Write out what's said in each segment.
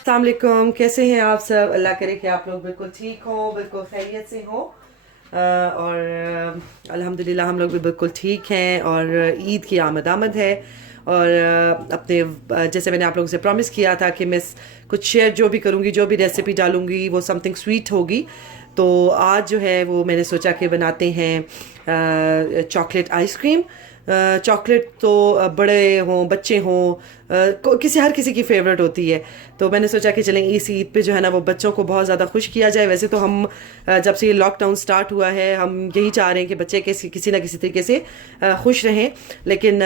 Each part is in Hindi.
अस्सलाम वालेकुम, कैसे हैं आप सब। अल्लाह करे कि आप लोग बिल्कुल ठीक हों, बिल्कुल खैरियत से हों। और अल्हम्दुलिल्लाह हम लोग भी बिल्कुल ठीक हैं और ईद की आमद है। और अपने जैसे मैंने आप लोगों से प्रॉमिस किया था कि मैं कुछ शेयर जो भी करूँगी, जो भी रेसिपी डालूँगी वो समथिंग स्वीट होगी। तो आज जो है वो मैंने सोचा कि बनाते हैं चॉकलेट आइसक्रीम। चॉकलेट तो बड़े हों बच्चे हों, हर किसी की फेवरेट होती है। तो मैंने सोचा कि चलें इस ईद पे जो है ना वो बच्चों को बहुत ज़्यादा खुश किया जाए। वैसे तो हम जब से ये लॉकडाउन स्टार्ट हुआ है हम यही चाह रहे हैं कि बच्चे किसी ना किसी तरीके से खुश रहें। लेकिन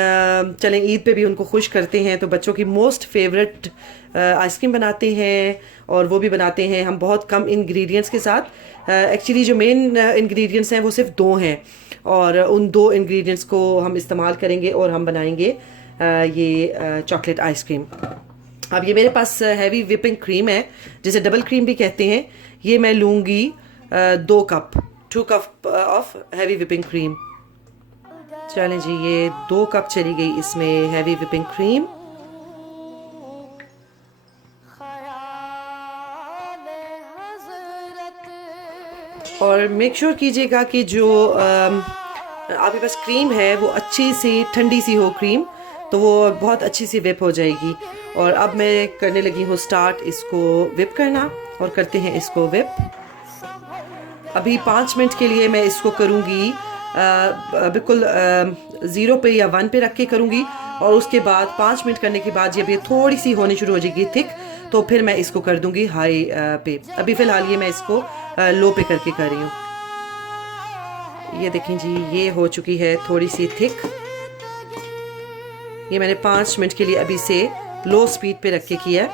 चलें ईद पे भी उनको खुश करते हैं। तो बच्चों की मोस्ट फेवरेट आइसक्रीम बनाते हैं, और वो भी बनाते हैं हम बहुत कम इंग्रेडिएंट्स के साथ। एक्चुअली जो मेन इंग्रेडिएंट्स हैं वो सिर्फ दो हैं, और उन दो इंग्रेडिएंट्स को हम इस्तेमाल करेंगे और हम बनाएंगे ये चॉकलेट आइसक्रीम। अब ये मेरे पास हैवी विपिंग क्रीम है, जिसे डबल क्रीम भी कहते हैं। ये मैं लूँगी 2 cup of heavy whipping cream. चलें जी, ये 2 कप चली गई इसमें हैवी विपिंग क्रीम। और मेक श्योर कीजिएगा कि जो आपके पास क्रीम है वो अच्छी सी ठंडी सी हो क्रीम, तो वो बहुत अच्छी सी विप हो जाएगी। और अब मैं करने लगी हूँ स्टार्ट इसको विप करना, और करते हैं इसको विप। अभी 5 मिनट के लिए मैं इसको करूँगी बिल्कुल 0 पे या 1 पे रख के करूँगी। और उसके बाद 5 मिनट करने के बाद जब ये थोड़ी सी होनी शुरू हो जाएगी थिक, तो फिर मैं इसको कर दूँगी हाई पे। अभी फ़िलहाल ये मैं इसको लो पे करके कर रही हूँ। ये देखें जी, ये हो चुकी है थोड़ी सी थिक। ये मैंने 5 मिनट के लिए अभी से लो स्पीड पे रख के किया है,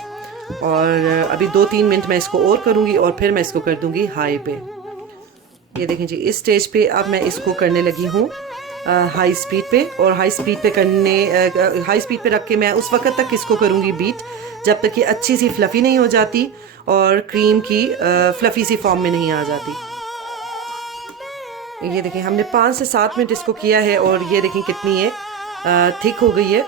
और अभी 2-3 मिनट मैं इसको और करूँगी और फिर मैं इसको कर दूँगी हाई पे। ये देखें जी, इस स्टेज पे अब मैं इसको करने लगी हूँ हाई स्पीड पे। और हाई स्पीड पे रख के मैं उस वक्त तक इसको करूँगी बीट जब तक कि अच्छी सी फ्लफ़ी नहीं हो जाती और क्रीम की फ्लफ़ी सी फॉर्म में नहीं आ जाती। ये देखें, हमने 5 से 7 मिनट इसको किया है, और ये देखें कितनी है थिक हो गई है।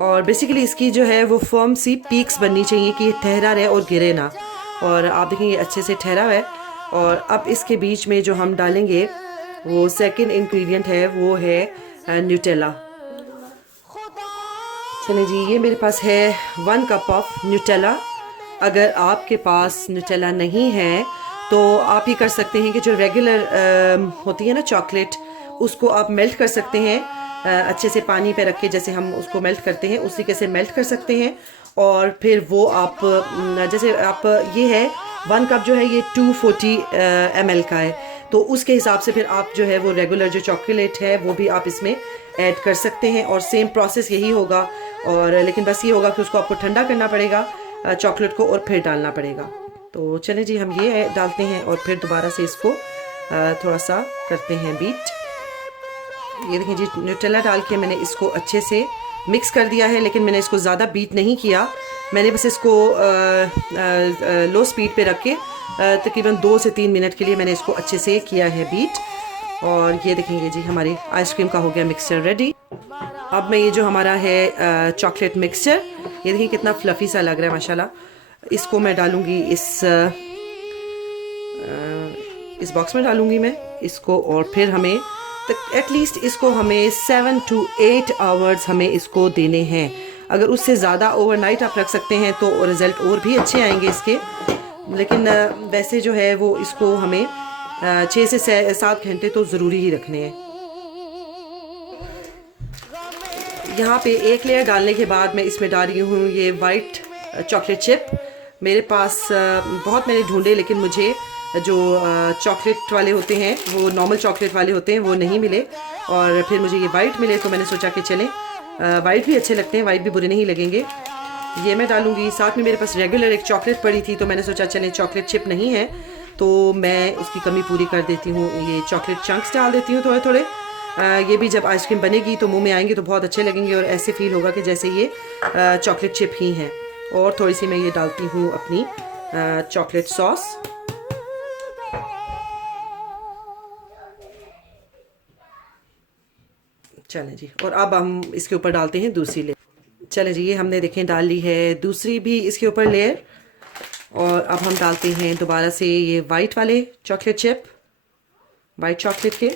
और बेसिकली इसकी जो है वो फर्म सी पीक्स बननी चाहिए कि ये ठहरा रहे और गिरे ना। और आप देखें ये अच्छे से ठहरा हुआ है। और अब इसके बीच में जो हम डालेंगे वो सेकंड इंग्रेडिएंट है, वो है न्यूटेला। चलिए जी, ये मेरे पास है 1 कप ऑफ न्यूटेला। अगर आपके पास न्यूटेला नहीं है तो आप ये कर सकते हैं कि जो रेगुलर होती है ना चॉकलेट, उसको आप मेल्ट कर सकते हैं अच्छे से पानी पे रख के, जैसे हम उसको मेल्ट करते हैं उसी कैसे मेल्ट कर सकते हैं। और फिर वो आप जैसे आप ये है 1 कप जो है ये 240 ml का है, तो उसके हिसाब से फिर आप जो है वो रेगुलर जो चॉकलेट है वो भी आप इसमें ऐड कर सकते हैं। और सेम प्रोसेस यही होगा, और लेकिन बस ये होगा कि उसको आपको ठंडा करना पड़ेगा चॉकलेट को, और फिर डालना पड़ेगा। तो चलें जी, हम ये डालते हैं और फिर दोबारा से इसको थोड़ा सा करते हैं बीट। ये देखिए जी, न्यूटेला डाल के मैंने इसको अच्छे से मिक्स कर दिया है, लेकिन मैंने इसको ज़्यादा बीट नहीं किया। मैंने बस इसको लो स्पीड पे रख के तकरीबन 2 से 3 मिनट के लिए मैंने इसको अच्छे से किया है बीट। और ये देखेंगे जी, हमारी आइसक्रीम का हो गया मिक्सचर रेडी। अब मैं ये जो हमारा है चॉकलेट मिक्सचर, ये देखिए कितना फ्लफ़ी सा लग रहा है माशाल्लाह। इसको मैं डालूँगी इस बॉक्स में डालूँगी मैं इसको। और फिर हमें एटलीस्ट इसको हमें 7 to 8 आवर्स हमें इसको देने हैं। अगर उससे ज़्यादा ओवरनाइट आप रख सकते हैं तो रिज़ल्ट और भी अच्छे आएंगे इसके। लेकिन वैसे जो है वो इसको हमें 6 से 7 घंटे तो ज़रूरी ही रखने हैं। यहाँ पे एक लेयर डालने के बाद मैं इसमें डाल रही हूँ ये वाइट चॉकलेट चिप। मेरे पास बहुत मैंने ढूंढे, लेकिन मुझे जो चॉकलेट वाले होते हैं वो नॉर्मल चॉकलेट वाले होते हैं वो नहीं मिले, और फिर मुझे ये वाइट मिले। तो मैंने सोचा कि चलें वाइट भी अच्छे लगते हैं, वाइट भी बुरे नहीं लगेंगे। ये मैं डालूँगी। साथ में मेरे पास रेगुलर एक चॉकलेट पड़ी थी, तो मैंने सोचा चलें चॉकलेट चिप नहीं है तो मैं उसकी कमी पूरी कर देती हूँ। ये चॉकलेट चंक्स डाल देती हूँ थोड़े थोड़े। ये भी जब आइसक्रीम बनेगी तो मुंह में आएंगे तो बहुत अच्छे लगेंगे, और ऐसे फील होगा कि जैसे ये चॉकलेट चिप ही हैं। और थोड़ी सी मैं ये डालती हूँ अपनी चॉकलेट सॉस। चलें जी, और अब हम इसके ऊपर डालते हैं दूसरी लेयर। चले जी, ये हमने देखें डाल ली है दूसरी भी इसके ऊपर लेयर, और अब हम डालते हैं दोबारा से ये वाइट वाले चॉकलेट चिप, वाइट चॉकलेट के।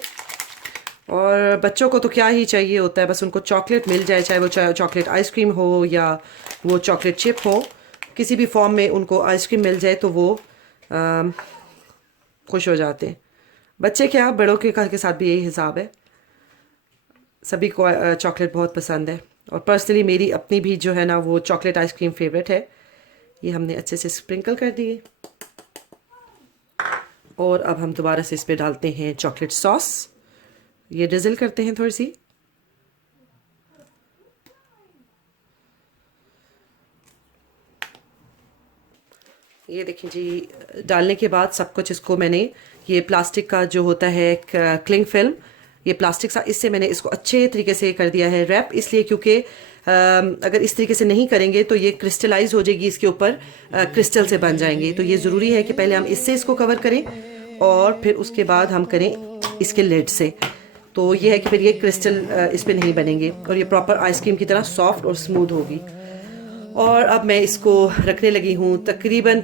और बच्चों को तो क्या ही चाहिए होता है, बस उनको चॉकलेट मिल जाए, चाहे वो चॉकलेट आइसक्रीम हो या वो चॉकलेट चिप हो, किसी भी फॉर्म में उनको आइसक्रीम मिल जाए तो वो खुश हो जाते हैं। बच्चे क्या, बड़ों के साथ भी यही हिसाब है, सभी को चॉकलेट बहुत पसंद है। और पर्सनली मेरी अपनी भी जो है ना वो चॉकलेट आइसक्रीम फेवरेट है। ये हमने अच्छे से स्प्रिंकल कर दिए, और अब हम दोबारा से इस पर डालते हैं चॉकलेट सॉस, ये ड्रिजल करते हैं थोड़ी सी। ये देखें जी, डालने के बाद सब कुछ इसको मैंने, ये प्लास्टिक का जो होता है क्लिंग फिल्म, ये प्लास्टिक सा, इससे मैंने इसको अच्छे तरीके से कर दिया है रैप, इसलिए क्योंकि अगर इस तरीके से नहीं करेंगे तो ये क्रिस्टलाइज हो जाएगी, इसके ऊपर क्रिस्टल से बन जाएंगे। तो ये ज़रूरी है कि पहले हम इससे इसको कवर करें और फिर उसके बाद हम करें इसके लिड से। तो ये है कि फिर ये क्रिस्टल इस पर नहीं बनेंगे और ये प्रॉपर आइसक्रीम की तरह सॉफ्ट और स्मूथ होगी। और अब मैं इसको रखने लगी हूँ तकरीबन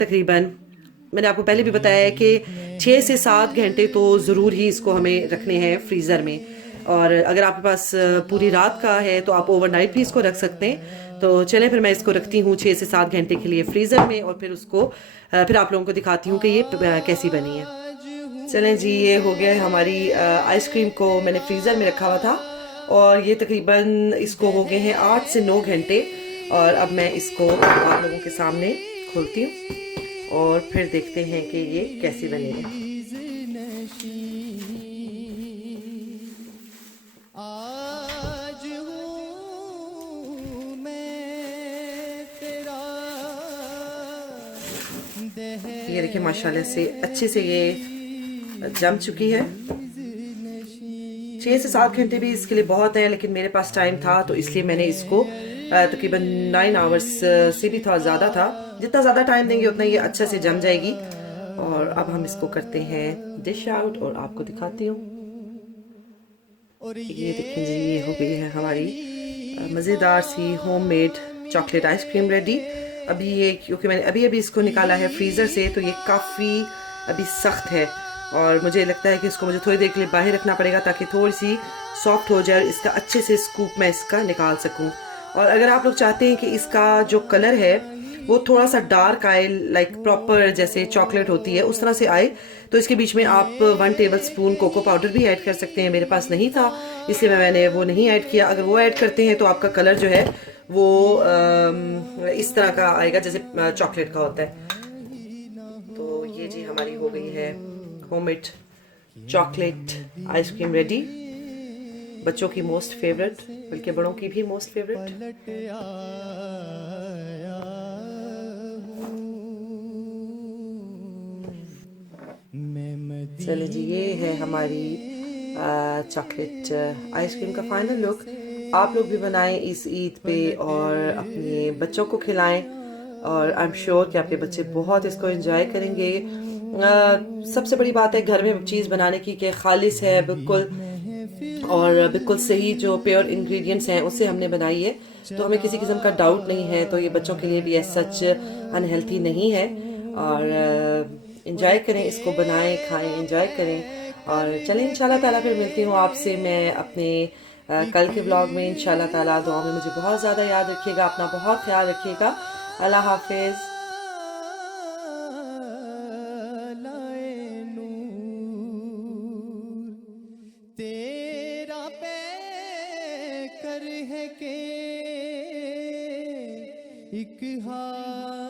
मैंने आपको पहले भी बताया है कि 6 से 7 घंटे तो ज़रूर ही इसको हमें रखने हैं फ्रीज़र में। और अगर आपके पास पूरी रात का है तो आप ओवरनाइट भी इसको रख सकते हैं। तो चलें फिर मैं इसको रखती हूँ 6 से 7 घंटे के लिए फ्रीज़र में, और फिर उसको फिर आप लोगों को दिखाती हूँ कि ये कैसी बनी है। चलें जी, ये हो गया हमारी आइसक्रीम को मैंने फ्रीज़र में रखा हुआ था, और ये तकरीबन इसको हो गए हैं 8 से 9 घंटे। और अब मैं इसको आप लोगों के सामने खोलती हूँ और फिर देखते हैं कि ये कैसी बनेगी। ये देखिए माशाल्लाह से अच्छे से ये जम चुकी है। 6 से 7 घंटे भी इसके लिए बहुत है, लेकिन मेरे पास टाइम था तो इसलिए मैंने इसको तकरीबन 9 आवर्स से भी थोड़ा ज़्यादा था। जितना ज़्यादा टाइम देंगे उतना ये अच्छा से जम जाएगी। और अब हम इसको करते हैं डिश आउट और आपको दिखाती हूँ। ये देखिए जी, ये हो गई है हमारी मज़ेदार सी होममेड चॉकलेट आइसक्रीम रेडी। अभी ये क्योंकि मैंने अभी इसको निकाला है फ्रीज़र से, तो ये काफ़ी अभी सख्त है और मुझे लगता है कि इसको मुझे थोड़ी देर के लिए बाहर रखना पड़ेगा ताकि थोड़ी सी सॉफ्ट हो जाए और इसका अच्छे से स्कूप मैं इसका निकाल सकूं। और अगर आप लोग चाहते हैं कि इसका जो कलर है वो थोड़ा सा डार्क आए, लाइक प्रॉपर जैसे चॉकलेट होती है उस तरह से आए, तो इसके बीच में आप 1 टेबल स्पून कोको पाउडर भी ऐड कर सकते हैं। मेरे पास नहीं था इसलिए मैंने वो नहीं ऐड किया। अगर वो ऐड करते हैं तो आपका कलर जो है वो इस तरह का आएगा जैसे चॉकलेट का होता है। तो ये जी हमारी हो गई है होममेड चॉकलेट आइसक्रीम रेडी, बच्चों की मोस्ट फेवरेट, बल्कि बड़ों की भी मोस्ट फेवरेट। चलिए जी, ये है हमारी चॉकलेट आइसक्रीम का फाइनल लुक। आप लोग भी बनाएं इस ईद पे और अपने बच्चों को खिलाएं, और आई एम श्योर कि आपके बच्चे बहुत इसको एंजॉय करेंगे। सबसे बड़ी बात है घर में चीज़ बनाने की कि खालिस है बिल्कुल, और बिल्कुल सही जो प्योर इंग्रेडिएंट्स हैं उससे हमने बनाई है, तो हमें किसी किस्म का डाउट नहीं है। तो ये बच्चों के लिए भी एज सच अनहेल्थी नहीं है। और एंजॉय करें, इसको बनाएं, खाएं, एंजॉय करें। और चलें इंशाल्लाह ताला फिर मिलती हूँ आपसे मैं अपने कल के व्लॉग में इंशाल्लाह ताला। दुआ में मुझे बहुत ज़्यादा याद रखिएगा, अपना बहुत ख्याल रखिएगा। अल्लाह हाफिज़। तेरा कर है के एक हाथ